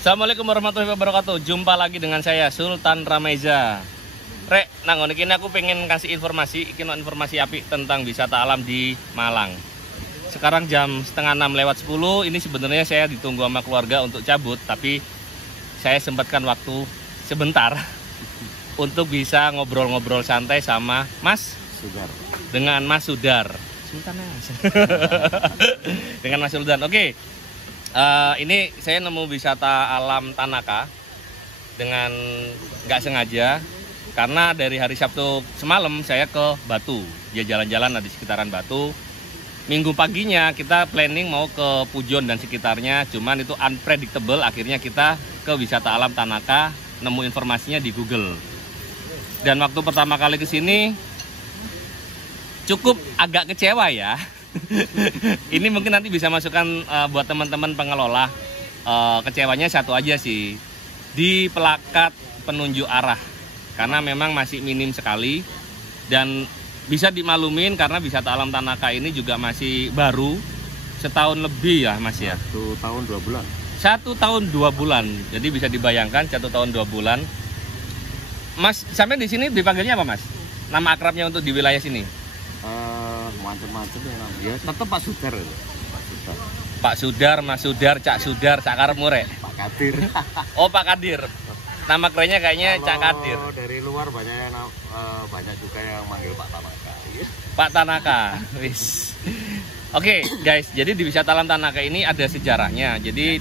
Assalamualaikum warahmatullahi wabarakatuh. Jumpa lagi dengan saya Sultan Rameza. Rek, nangon ini aku pengen kasih informasi api tentang wisata alam di Malang. Sekarang jam setengah 6:10. Ini sebenarnya saya ditunggu sama keluarga untuk cabut, tapi saya sempatkan waktu sebentar untuk bisa ngobrol-ngobrol santai sama Mas Sudar. Dengan Mas Sudar. Sultan Mas. Dengan Mas Sultan. Oke. Ini saya nemu wisata alam Tanaka dengan nggak sengaja, karena dari hari Sabtu semalam saya ke Batu, ya jalan-jalan di sekitaran Batu. Minggu paginya kita planning mau ke Pujon dan sekitarnya, cuman itu unpredictable, akhirnya kita ke wisata alam Tanaka, nemu informasinya di Google. Dan waktu pertama kali ke sini cukup agak kecewa ya. Ini mungkin nanti bisa masukkan buat teman-teman pengelola. Kecewanya satu aja sih, di plakat penunjuk arah, karena memang masih minim sekali. Dan bisa dimaklumin karena wisata alam Tanaka ini juga masih baru, setahun lebih ya Mas ya. 1 tahun 2 bulan. 1 tahun 2 bulan. Jadi bisa dibayangkan 1 tahun 2 bulan. Mas, sampai di sini dipanggilnya apa Mas? Nama akrabnya untuk di wilayah sini? Macam-macam ya, tetap Pak Sudar itu. Pak Sudar, Mas Sudar, Cak Sudar, Cak Karepmu rek. Pak Kadir. Oh, Pak Kadir. Nama kerennya kayaknya Cak Kadir. Dari luar banyak juga yang manggil Pak Tanaka. Pak Tanaka. Wis. Oke, guys, jadi di wisata alam Tanaka ini ada sejarahnya. Jadi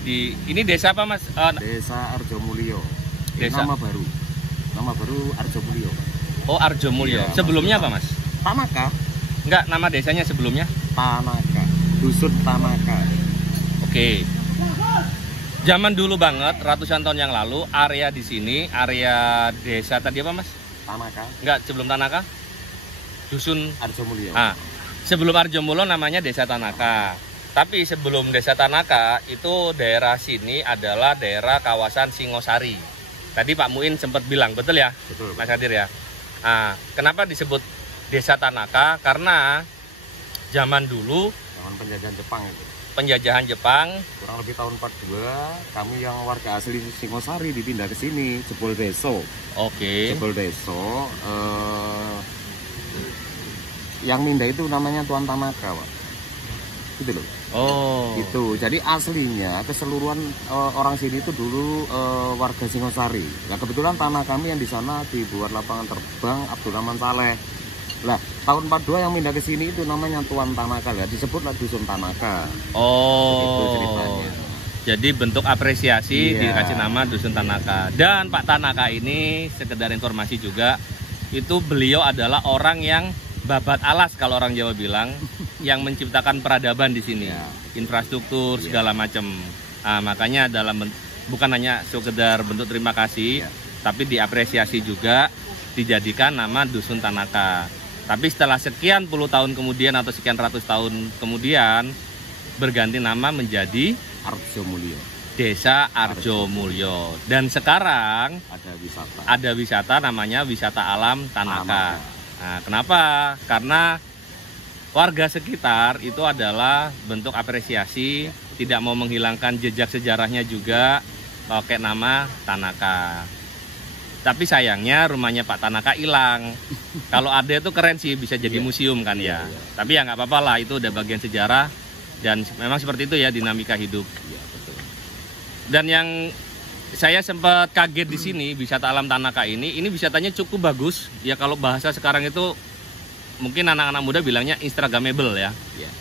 ini desa apa Mas? Desa Arjomulyo. Desa. Nama baru Arjomulyo. Oh, Arjomulyo. Iya, sebelumnya apa Mas? Tanaka. Enggak, nama desanya sebelumnya? Tanaka. Dusun Tanaka. Oke. Zaman dulu banget, ratusan tahun yang lalu, area di sini, area desa tadi apa Mas? Tanaka. Enggak, sebelum Tanaka? Dusun Arjomulyo. Sebelum Arjomulyo namanya Desa Tanaka. Tapi sebelum Desa Tanaka itu daerah sini adalah daerah kawasan Singosari. Tadi Pak Muin sempat bilang, betul ya? Betul. Mas Hadir ya. Nah, kenapa disebut Desa Tanaka? Karena zaman dulu Zaman penjajahan Jepang itu. Penjajahan Jepang Kurang lebih tahun 42, kami yang warga asli Singosari dipindah ke sini, Jebol Deso. Oke. Jebol Deso. Yang mindah itu namanya Tuan Tanaka, Pak. Gitu loh. Oh. Gitu. Jadi aslinya keseluruhan orang sini itu dulu warga Singosari. Nah, kebetulan tanah kami yang di sana dibuat lapangan terbang Abdurrahman Saleh. Lah, tahun 42 yang pindah ke sini itu namanya Tuan Tanaka, ya disebutlah Dusun Tanaka. Oh. Itu ceritanya. Jadi bentuk apresiasi Iya. dikasih nama Dusun Tanaka. Dan Pak Tanaka ini sekedar informasi juga, itu beliau adalah orang yang babat alas kalau orang Jawa bilang, yang menciptakan peradaban di sini, Ya. infrastruktur Ya. segala macam. Nah, makanya bukan hanya sekedar bentuk terima kasih, Ya. tapi diapresiasi juga, dijadikan nama Dusun Tanaka. Tapi setelah sekian puluh tahun kemudian atau sekian ratus tahun kemudian berganti nama menjadi Arjomulyo. Desa Arjomulyo. Dan sekarang ada wisata namanya wisata alam Tanaka. Nah, kenapa? Karena warga sekitar itu adalah bentuk apresiasi, tidak mau menghilangkan jejak sejarahnya juga, pakai nama Tanaka. Tapi sayangnya rumahnya Pak Tanaka hilang. Kalau ada itu keren sih, bisa jadi museum kan ya. Tapi ya nggak apa-apa lah, itu udah bagian sejarah. Dan memang seperti itu ya dinamika hidup. Iya, betul. Dan yang saya sempat kaget di sini, wisata alam Tanaka ini wisatanya cukup bagus. Ya kalau bahasa sekarang itu mungkin anak-anak muda bilangnya instagramable ya. Iya.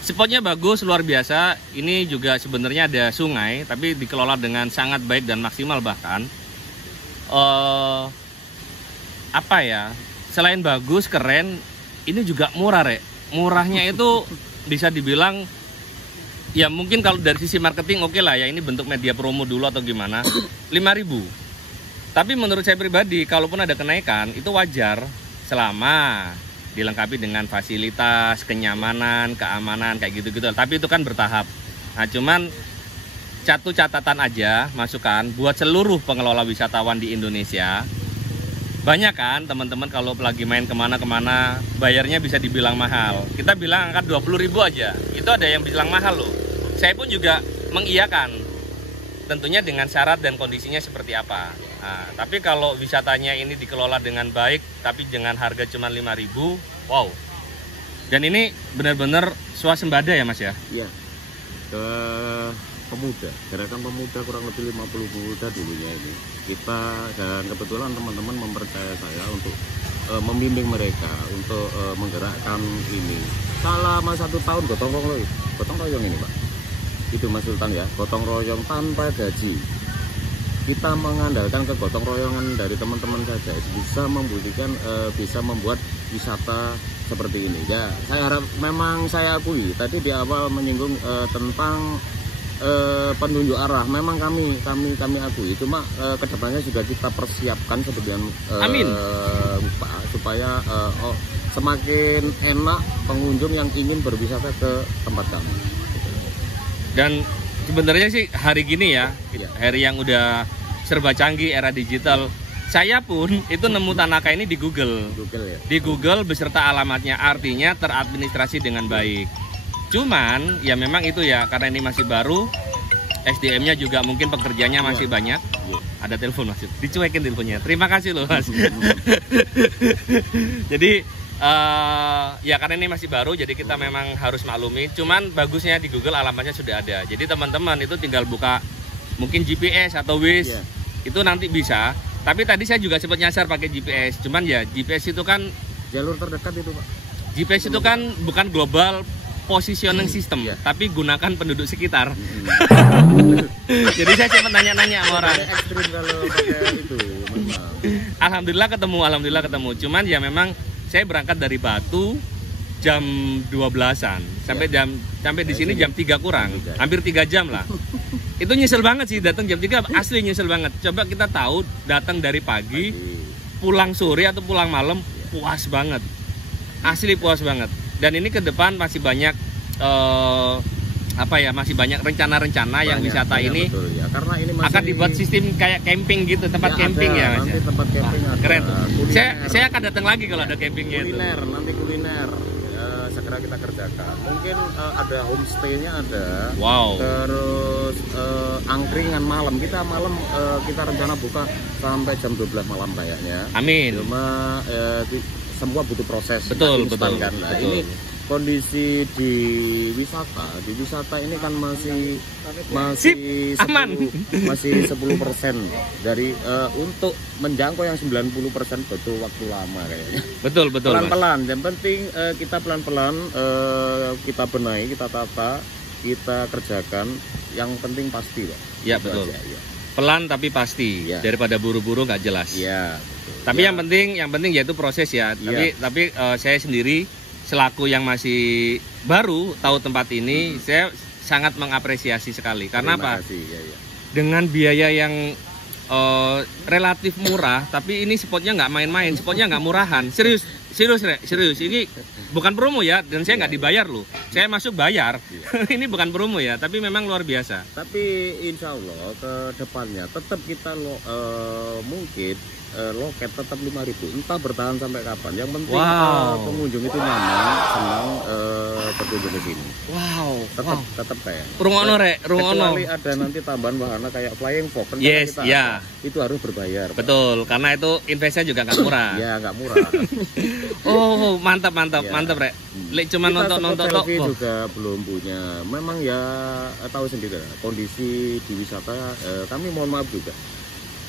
Spotnya bagus, luar biasa. Ini juga sebenarnya ada sungai, tapi dikelola dengan sangat baik dan maksimal bahkan. Apa ya? Selain bagus, keren, ini juga murah, Rek. Murahnya itu bisa dibilang ya mungkin kalau dari sisi marketing oke lah ya, ini bentuk media promo dulu atau gimana. 5.000. Tapi menurut saya pribadi, kalaupun ada kenaikan itu wajar selama dilengkapi dengan fasilitas, kenyamanan, keamanan kayak gitu-gitu. Tapi itu kan bertahap. Nah, cuman satu catatan aja, masukan buat seluruh pengelola wisatawan di Indonesia. Banyak kan teman-teman kalau lagi main kemana-kemana, bayarnya bisa dibilang mahal. Kita bilang angka 20.000 aja, itu ada yang bilang mahal loh. Saya pun juga mengiyakan. tentunya dengan syarat dan kondisinya seperti apa. Nah, tapi kalau wisatanya ini dikelola dengan baik, tapi dengan harga cuma 5.000, wow. Dan ini benar-benar swasembada ya Mas ya? Iya. Ke pemuda, gerakan pemuda kurang lebih 50 pemuda dulunya ini. Kita dan kebetulan teman-teman mempercaya saya untuk membimbing mereka untuk menggerakkan ini. Selama 1 tahun gotong royong ini Pak. Itu Mas Sultan ya, gotong royong tanpa gaji. Kita mengandalkan kegotong royongan dari teman-teman saja bisa membuktikan bisa membuat wisata seperti ini. Ya, saya harap memang saya akui tadi di awal menyinggung tentang penunjuk arah. Memang kami akui. Cuma kedepannya juga kita persiapkan sebagian Amin. supaya semakin enak pengunjung yang ingin berwisata ke tempat kami. Dan sebenarnya sih hari gini ya, Iya. hari yang udah serba canggih, era digital, saya pun itu nemu Tanaka ini di Google. Ya. Di Google beserta alamatnya, artinya teradministrasi dengan baik. Cuman ya memang itu ya, karena ini masih baru, SDM-nya juga mungkin pekerjanya masih banyak. Iya. Ada telepon Mas, dicuekin teleponnya. Terima kasih loh Mas. Jadi ya karena ini masih baru, jadi kita memang harus maklumi. Cuman bagusnya di Google alamatnya sudah ada. Jadi teman-teman itu tinggal buka mungkin GPS atau Waze, Iya. itu nanti bisa. Tapi tadi saya juga sempat nyasar pakai GPS. Cuman ya GPS itu kan Jalur terdekat itu Pak. GPS itu kan bukan global positioning system, Iya. tapi gunakan penduduk sekitar. Jadi saya sempat nanya-nanya sama orang. Ekstrim kalau pakai itu memang. Alhamdulillah ketemu. Cuman ya memang saya berangkat dari Batu jam 12-an sampai di sini jam 3 kurang, hampir 3 jam lah. Itu nyesel banget sih datang jam 3, asli nyesel banget. Coba kita tahu datang dari pagi, pulang sore atau pulang malam, puas banget. Asli puas banget. Dan ini ke depan masih banyak masih banyak rencana-rencana yang wisata ini betul, ya. Karena ini masih akan dibuat sistem kayak camping gitu, tempat camping ada, ya Mas. nanti tempat camping ada. Keren. Kuliner. Saya akan datang lagi kalau ada campingnya itu. Kuliner segera kita kerjakan. Mungkin ada homestay-nya ada. Wow. Terus angkringan malam. Kita rencana buka sampai jam 12 malam kayaknya. Amin. Cuma semua butuh proses. Betul. Kan. Nah, ini kondisi di wisata ini kan masih aman. masih 10% dari untuk menjangkau yang 90% butuh waktu lama kayaknya. Betul. Pelan-pelan. Yang penting kita pelan-pelan kita benahi, kita tata, kita kerjakan. Yang penting pasti, Pak. Ya, betul. Aja, ya. Pelan tapi pasti, Ya. daripada buru-buru nggak jelas. Iya. Tapi Ya. yang penting yaitu proses ya. Ya. Tapi saya sendiri selaku yang masih baru tahu tempat ini, saya sangat mengapresiasi sekali. Karena Terima apa? kasih, ya. Dengan biaya yang relatif murah, tapi ini spotnya nggak main-main, spotnya nggak murahan. Serius. Ini bukan promo ya, dan saya nggak dibayar loh. Saya masuk bayar. Ini bukan promo ya, tapi memang luar biasa. Tapi insya Allah ke depannya tetap kita mungkin loket tetap 5.000, entah bertahan sampai kapan. Yang penting pengunjung itu nyaman, senang berkunjung ke sini. Wow. Tetap kayak. Rungono. Kecuali ada nanti tambahan wahana kayak flying fox. Yes, ya. Itu harus berbayar. Betul, karena itu investnya juga nggak murah. Ya nggak murah. Oh, mantap, Ya. Rek. Lek cuma nonton selfie juga belum punya. Memang ya tahu sendiri lah, kondisi di wisata kami mohon maaf juga.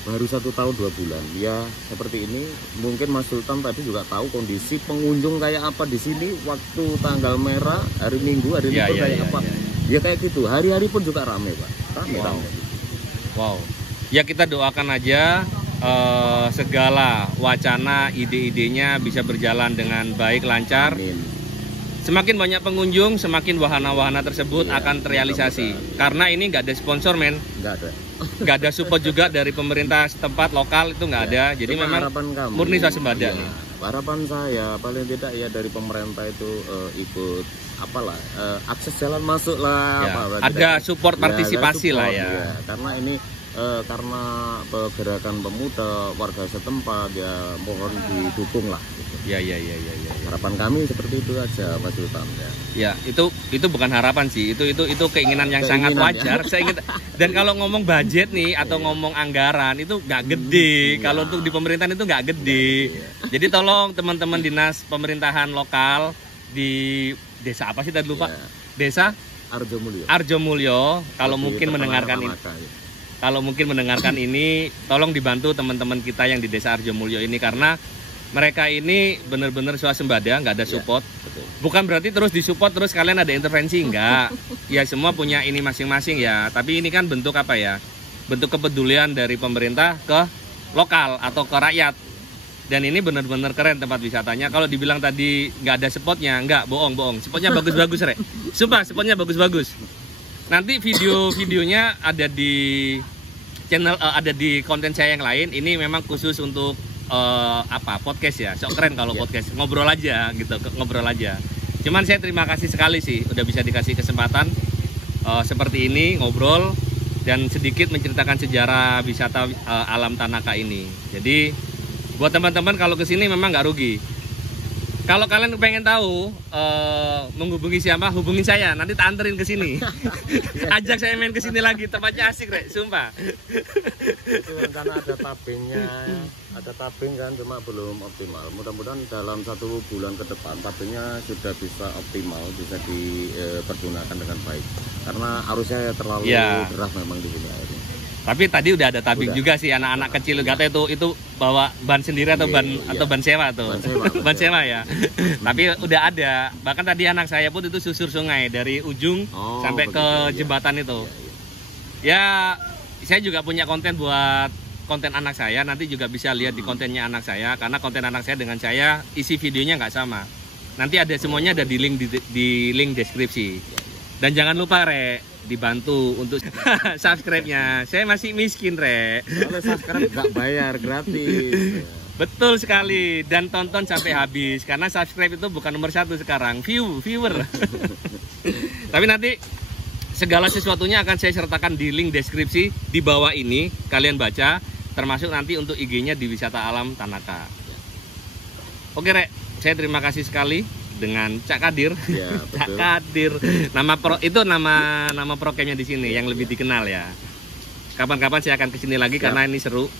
Baru 1 tahun 2 bulan ya seperti ini. Mungkin Mas Sultan tadi juga tahu kondisi pengunjung kayak apa di sini waktu tanggal merah, hari Minggu, hari libur kayak apa. Ya kayak gitu. Hari-hari pun juga ramai, Pak. Ramai. Wow. Ya kita doakan aja segala wacana, ide-idenya bisa berjalan dengan baik, lancar. Amin. Semakin banyak pengunjung, semakin wahana-wahana tersebut akan terrealisasi. Karena ini nggak ada sponsor, men. Nggak ada. Nggak ada support juga dari pemerintah setempat lokal, itu nggak ada. Jadi Cuma memang kami, murni swasembada nih. Harapan saya paling tidak ya dari pemerintah itu ikut akses jalan masuk lah. Ya, ada support partisipasi lah ya. Karena ini karena pergerakan pemuda warga setempat ya mohon didukung lah gitu. Ya. Harapan kami seperti itu aja Mas Sultan ya. Ya, itu bukan harapan sih. Itu keinginan yang sangat Keinginan, wajar. Saya ingin, dan kalau ngomong budget nih atau ngomong anggaran itu nggak gede. Kalau untuk di pemerintahan itu nggak gede. Jadi tolong teman-teman dinas pemerintahan lokal di desa apa sih tadi lupa? Desa Arjomulyo kalau mungkin mendengarkan ini. Kalau mungkin mendengarkan ini, tolong dibantu teman-teman kita yang di Desa Arjomulyo ini karena mereka ini benar-benar swasembada, nggak ada support. Bukan berarti terus disupport terus kalian ada intervensi, enggak. Ya semua punya ini masing-masing ya. Tapi ini kan bentuk apa ya? Bentuk kepedulian dari pemerintah ke lokal atau ke rakyat. Dan ini benar-benar keren tempat wisatanya. Kalau dibilang tadi nggak ada spotnya, nggak, bohong. Spotnya bagus-bagus, Rek. Sumpah, spotnya bagus-bagus. Nanti video-videonya ada di channel, ada di konten saya yang lain. Ini memang khusus untuk podcast ya. Sok keren kalau podcast. Ngobrol aja gitu, ngobrol aja. Cuman saya terima kasih sekali sih udah bisa dikasih kesempatan seperti ini ngobrol dan sedikit menceritakan sejarah wisata alam Tanaka ini. Jadi buat teman-teman kalau kesini memang nggak rugi. Kalau kalian pengen tahu menghubungi siapa, hubungin saya. Nanti tak anterin ke sini. Ajak saya main ke sini lagi, tempatnya asik, Rek, sumpah. Itu karena ada tabing kan, cuma belum optimal. Mudah-mudahan dalam 1 bulan ke depan tabingnya sudah bisa optimal, bisa dipergunakan dengan baik. Karena arusnya terlalu deras memang di sini airnya. Tapi tadi udah ada tabing juga sih, anak-anak kecil kata itu bawa ban sendiri atau ban sewa tuh. Ban sewa ya. Tapi udah ada. Bahkan tadi anak saya pun itu susur sungai dari ujung sampai ke jembatan itu. Ya, saya juga punya konten buat konten anak saya. Nanti juga bisa lihat di kontennya anak saya karena konten anak saya dengan saya isi videonya nggak sama. Nanti ada semuanya ada di link deskripsi. Dan jangan lupa, Rek, dibantu untuk subscribe-nya. Saya masih miskin, Rek. Kalau subscribe nggak bayar, gratis. Betul sekali. Dan tonton sampai habis. Karena subscribe itu bukan nomor 1 sekarang. Viewer. Tapi nanti segala sesuatunya akan saya sertakan di link deskripsi di bawah ini. Kalian baca. Termasuk nanti untuk IG-nya di Wisata Alam Tanaka. Oke, Rek. Saya terima kasih sekali dengan Cak Kadir. Ya, Cak Kadir. Nama prokem-nya di sini yang lebih dikenal ya. Kapan-kapan saya akan kesini lagi karena ini seru.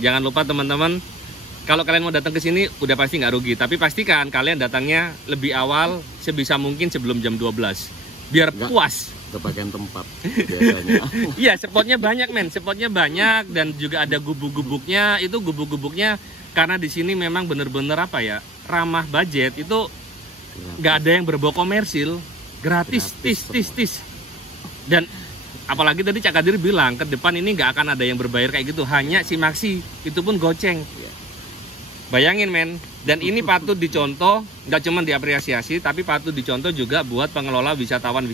Jangan lupa teman-teman, kalau kalian mau datang ke sini udah pasti nggak rugi. Tapi pastikan kalian datangnya lebih awal sebisa mungkin sebelum jam 12. Biar puas. Kebagian tempat biasanya. Iya, spotnya banyak, men. Spotnya banyak dan juga ada gubuk-gubuknya. Itu gubuk-gubuknya karena di sini memang bener-bener apa ya, ramah budget. Itu nggak ada yang berbau komersil, gratis. Dan apalagi tadi Cak Kadir bilang ke depan ini nggak akan ada yang berbayar kayak gitu, hanya simaksi, itu pun goceng. Bayangin, men. Dan ini patut dicontoh, nggak cuma diapresiasi, tapi patut dicontoh juga buat pengelola wisatawan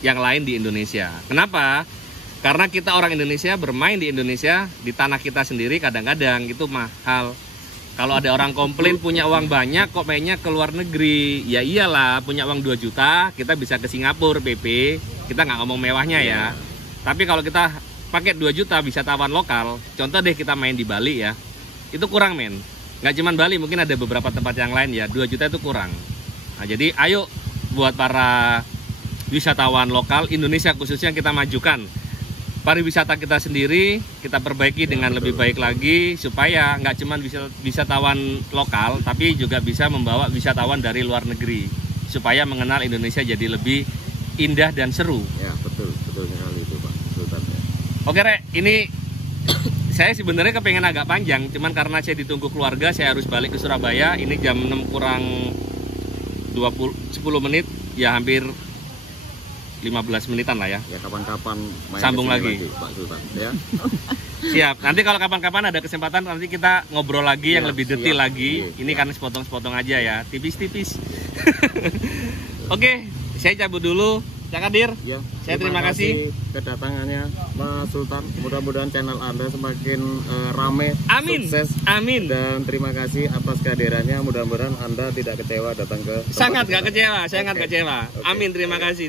yang lain di Indonesia. Kenapa? Karena kita orang Indonesia bermain di Indonesia, di tanah kita sendiri kadang-kadang itu mahal. Kalau ada orang komplain punya uang banyak kok mainnya ke luar negeri. Ya iyalah, punya uang 2 juta kita bisa ke Singapura PP. Kita nggak ngomong mewahnya ya. Tapi kalau kita pakai 2 juta wisatawan lokal, contoh deh kita main di Bali ya. Itu kurang, men. Nggak cuma Bali, mungkin ada beberapa tempat yang lain ya. 2 juta itu kurang. Nah, jadi ayo buat para wisatawan lokal Indonesia khususnya kita majukan pariwisata kita sendiri, kita perbaiki dengan lebih baik lagi supaya nggak cuma wisatawan lokal tapi juga bisa membawa wisatawan dari luar negeri supaya mengenal Indonesia jadi lebih indah dan seru. Ya, betul sekali itu, Pak Sultan. Oke, Rek, ini saya sebenarnya kepengen agak panjang, cuman karena saya ditunggu keluarga saya harus balik ke Surabaya. Ini jam 6 kurang 10 menit, ya hampir 15 menitan lah ya. Ya, kapan-kapan sambung lagi Pak Sultan ya. Siap. Nanti kalau kapan-kapan ada kesempatan nanti kita ngobrol lagi yang lebih detail lagi. Ini kan sepotong-sepotong aja ya, tipis-tipis. Oke, saya cabut dulu. Cak Kadir, ya, saya terima kasih kedatangannya Mas Sultan. Mudah-mudahan channel Anda semakin rame, amin, sukses, amin. Dan terima kasih atas kehadirannya. Mudah-mudahan Anda tidak kecewa datang ke sangat gak kecewa, sangat kecewa. Amin, terima kasih.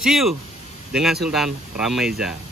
See you. dengan Sultan Rameza.